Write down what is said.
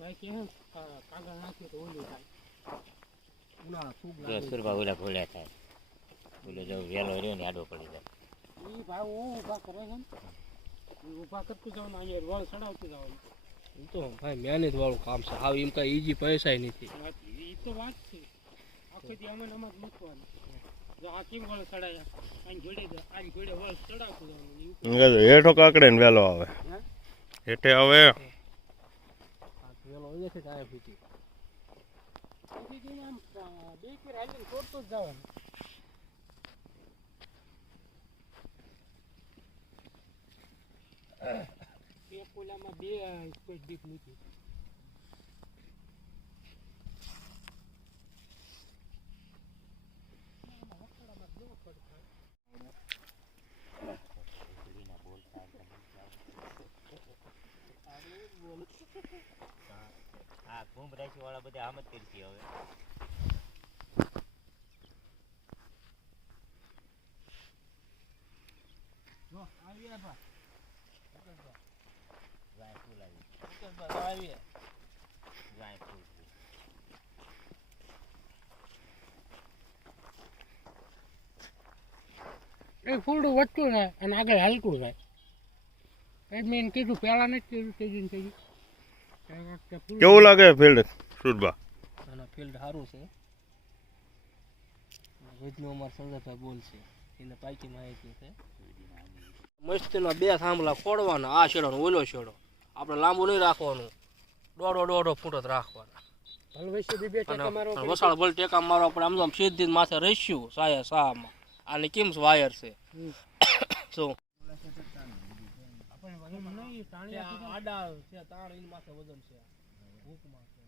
ભાઈ કે કાગળ નાખ્યું તો ઓલું થાય ઉનાળા ફૂગ જો સુરભા ઓલા ભૂલ્યા થાય ઓલો જો વેલો રહ્યો ને આડો પડી જાય એ ભાઈ ઊભા કરે છે ને ઊભા કરતું જવાનું અહીંયા વળ ચડાવતું જવાનું એ તો ભાઈ મહેનત વાળું કામ છે આવ એમ કઈ ઈજી પૈસા નથી એ તો વાત છે આખો દી અમે નમાજ મૂકવાનું જો આ કેમ વળ ચડાયા આની જોડે વળ ચડાવતું જવાનું હેઠો કાકડે ને વેલો આવે હેઠે આવે વેલો અહીંયાથી જ આવે ફીટી આમ બે ફેર હાલીને તોડતું જ જવાનું એક ઓલામાં બે કોઈ ડીપ નથી આ કુંભ રાશિ વાળા બધા આમ જ કરશે હવે જો આવી બા ગાય ફૂલ આવી આવી ગાય ફૂલ એ ફૂલડું વધતું જાય અને આગળ હાલતું જાય મેં કીધું પહેલા નથી કીધું તેજી તેજી કેવું લાગે ફિલ્ડ સુરભા અને ફિલ્ડ સારું છે રોજનું અમારે સંગતભાઈ બોલશે એને પાકી માહિતી છે મસ્તીના બે થાંભલા ખોડવાના આ શેડો ઓલો શેડો આપણે લાંબુ નહીં રાખવાનું દોઢો ફૂટ જ રાખવાના વસાળ ભલે ટેકા મારો આપણે આમ તો આમ સીધી માથે રહીશું સાયા સામાં આને કેમ વાયર છે શું આડા છે તાણ એની માથે વજન છે ભૂખમાં છે